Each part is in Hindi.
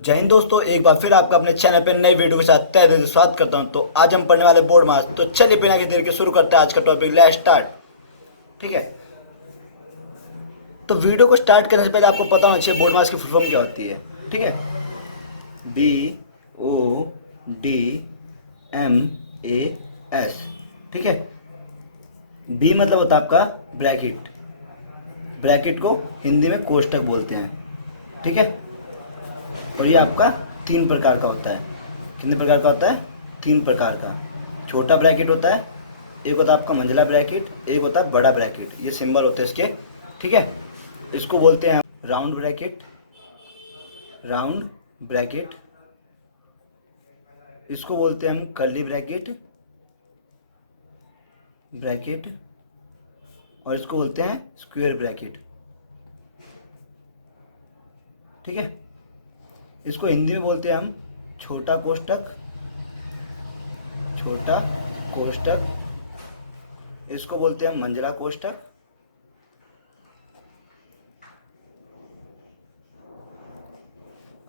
जय हिंद दोस्तों, एक बार फिर आपका अपने चैनल पर नई वीडियो के साथ तहे दिल से स्वागत करता हूं। तो आज हम पढ़ने वाले बोर्ड मास। तो चलिए बिना किसी देर के शुरू करते हैं आज का टॉपिक। Let's start. ठीक है, तो वीडियो को स्टार्ट करने से पहले आपको पता होना चाहिए बोर्ड मास की फुल फॉर्म क्या होती है। ठीक है, BODMAS। ठीक है, बी मतलब होता है आपका ब्रैकेट। ब्रैकेट को हिंदी में कोष्टक बोलते हैं। ठीक है, और ये आपका तीन प्रकार का होता है। कितने प्रकार का होता है? तीन प्रकार का। छोटा ब्रैकेट होता है, एक होता है आपका मंझला ब्रैकेट, एक होता है बड़ा ब्रैकेट। ये सिंबल होते हैं इसके। ठीक है, इसको बोलते हैं राउंड ब्रैकेट। राउंड ब्रैकेट, इसको बोलते हैं हम कर्ली ब्रैकेट। ब्रैकेट, और इसको बोलते हैं स्क्वायर ब्रैकेट। ठीक है, इसको हिंदी में बोलते हैं हम छोटा कोष्टक। छोटा कोष्टक, इसको बोलते हैं मंझला कोष्टक,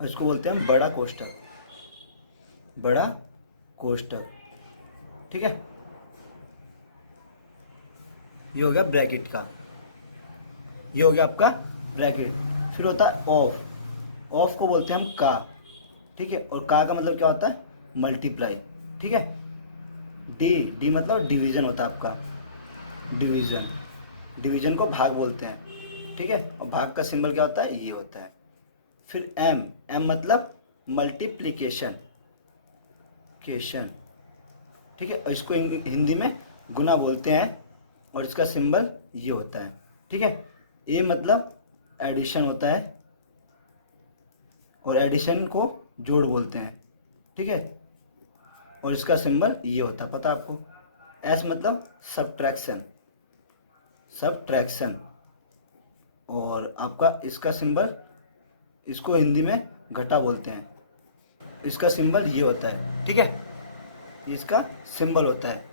और इसको बोलते हैं बड़ा कोष्टक। बड़ा कोष्टक। ठीक है, ये हो गया ब्रैकेट का। ये हो गया आपका ब्रैकेट। फिर होता है ऑफ। ऑफ को बोलते हैं हम का। ठीक है, और का मतलब क्या होता है? मल्टीप्लाई। ठीक है, डी। डी मतलब डिवीजन होता है आपका। डिवीजन। डिवीजन को भाग बोलते हैं। ठीक है, और भाग का सिंबल क्या होता है? ये होता है। फिर एम। एम मतलब मल्टीप्लिकेशन। केशन। ठीक है, और इसको हिंदी में गुना बोलते हैं, और इसका सिंबल ये होता है। ठीक है, ए मतलब एडिशन होता है, और एडिशन को जोड़ बोलते हैं। ठीक है, और इसका सिंबल ये होता है, पता आपको? एस मतलब सब्ट्रैक्शन। सब्ट्रैक्शन, और आपका इसका सिंबल, इसको हिंदी में घटा बोलते हैं। इसका सिंबल ये होता है। ठीक है, ये इसका सिंबल होता है।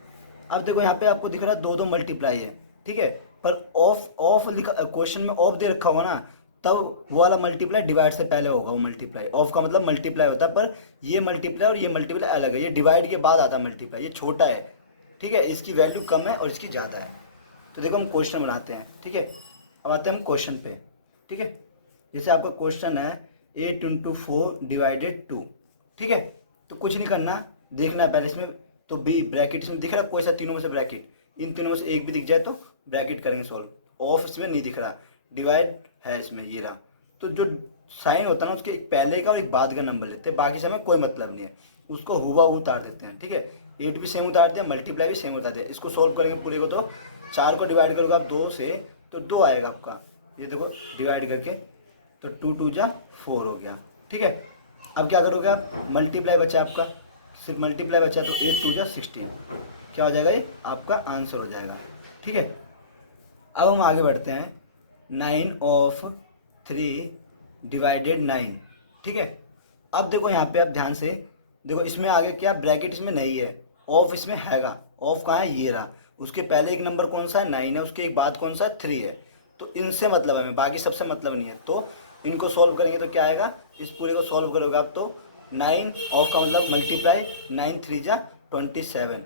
अब देखो यहाँ पे आपको दिख रहा है दो दो मल्टीप्लाई है। ठीक है, पर ऑफ ऑफ लिखा क्वेश्चन में ऑफ दे रखा होगा ना, तब वो वाला मल्टीप्लाई डिवाइड से पहले होगा। वो मल्टीप्लाई, ऑफ का मतलब मल्टीप्लाई होता है, पर ये मल्टीप्लाई और ये मल्टीप्लाई अलग है। ये डिवाइड के बाद आता है मल्टीप्लाई, ये छोटा है। ठीक है, इसकी वैल्यू कम है और इसकी ज़्यादा है। तो देखो हम क्वेश्चन बनाते हैं। ठीक है, अब आते हैं हम क्वेश्चन पे। ठीक है, जैसे आपका क्वेश्चन है 8 × 4 ÷ 2। ठीक है, तो कुछ नहीं करना, देखना है पहले इसमें। तो बी ब्रैकेट इसमें दिख रहा है कोई सा तीनों में से ब्रैकेट, इन तीनों में से एक भी दिख जाए तो ब्रैकेट करेंगे सॉल्व। ऑफ इसमें नहीं दिख रहा, डिवाइड है इसमें, ये रहा। तो जो साइन होता है ना, उसके एक पहले का और एक बाद का नंबर लेते हैं, बाकी से हमें कोई मतलब नहीं है। उसको हुआ उतार देते हैं। ठीक है, 8 भी सेम उतार दिया, मल्टीप्लाई भी सेम उतार दिया। इसको सॉल्व करेंगे पूरे को, तो 4 को डिवाइड करोगे आप 2 से, तो 2 आएगा आपका। ये देखो डिवाइड करके, तो 2 × 2 = 4 हो गया। ठीक है, अब क्या करोगे आप? मल्टीप्लाई बचा आपका, सिर्फ मल्टीप्लाई बचा, तो 8 × 2 = 16। क्या हो जाएगा? ये आपका आंसर हो जाएगा। ठीक है, अब हम आगे बढ़ते हैं। 9/3 ÷ 9। ठीक है, अब देखो यहाँ पे आप ध्यान से देखो, इसमें आगे क्या ब्रैकेट इसमें नहीं है, ऑफ इसमें हैगा। ऑफ कहाँ है? ये रहा। उसके पहले एक नंबर कौन सा है? 9 है। उसके एक बाद कौन सा है? 3 है। तो इनसे मतलब है हमें, बाकी सबसे मतलब नहीं है। तो इनको सॉल्व करेंगे तो क्या आएगा? इस पूरे को सॉल्व करोगे आप तो 9, ऑफ का मतलब मल्टीप्लाई, 9 × 3 = 27,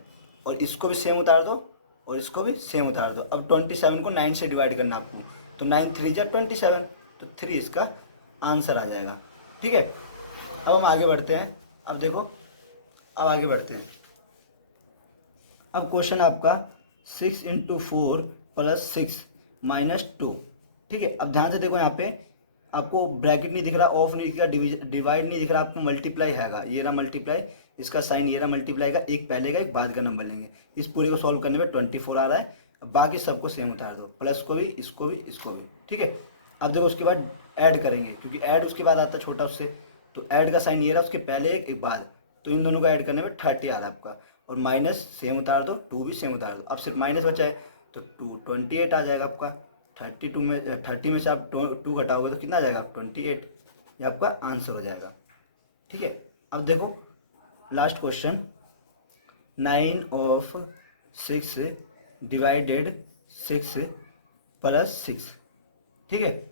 और इसको भी सेम उतार दो, और इसको भी सेम उतार दो। अब 27 को 9 से डिवाइड करना आपको, तो 9 × 3 = 27, तो 3 इसका आंसर आ जाएगा। ठीक है, अब हम आगे बढ़ते हैं। अब देखो, अब आगे बढ़ते हैं। अब क्वेश्चन आपका 6 × 4 + 6 - 2। ठीक है, अब ध्यान से देखो, यहाँ पे आपको ब्रैकेट नहीं दिख रहा, ऑफ नहीं दिख रहा, डिवाइड नहीं दिख रहा, आपको मल्टीप्लाई हैगा। ये रहा मल्टीप्लाई, इसका साइन ये रहा मल्टीप्लाई का, एक पहले का एक बाद का नंबर लेंगे। इस पूरे को सॉल्व करने में 24 आ रहा है। अब बाकी सबको सेम उतार दो, प्लस को भी, इसको भी, इसको भी। ठीक है, अब देखो उसके बाद ऐड करेंगे, क्योंकि ऐड उसके बाद आता है छोटा उससे। तो ऐड का साइन ये रहा, उसके पहले एक, एक बाद, तो इन दोनों को ऐड करने में 30 आ रहा है आपका। और माइनस सेम उतार दो, 2 भी सेम उतार दो। अब सिर्फ माइनस बचा है, तो 28 आ जाएगा आपका। 30 में से आप 2 घटाओगे तो कितना आ जाएगा? 28। ये आपका आंसर हो जाएगा। ठीक है, अब देखो लास्ट क्वेश्चन, 9/6 ÷ 6 + 6। ठीक है,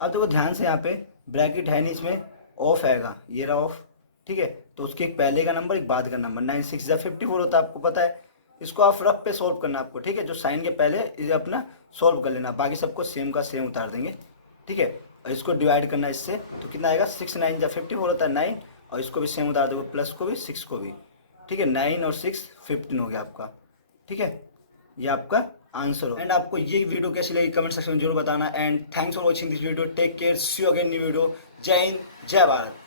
अब देखो ध्यान से, यहाँ पे ब्रैकेट है नहीं इसमें, ऑफ आएगा, ये रहा ऑफ, ठीक है। तो उसके एक पहले का नंबर एक बाद का नंबर, 9 6 54 होता है, आपको पता है। इसको आप रफ पे सॉल्व करना आपको, ठीक है। जो साइन के पहले इसे अपना सॉल्व कर लेना, बाकी सबको सेम का सेम उतार देंगे, ठीक है। और इसको डिवाइड करना इससे, तो कितना आएगा, 6 9 54 होता है 9, और इसको भी सेम उतार दोगे, प्लस को भी 6 को भी, ठीक है। 9 और 6 15 हो गया आपका, ठीक है। ये आपका आंसर हो। एंड आपको ये वीडियो कैसी लगी कमेंट सेक्शन में जरूर बताना। And thanks for watching this video, take care, see you again new video. जय हिंद, जय भारत।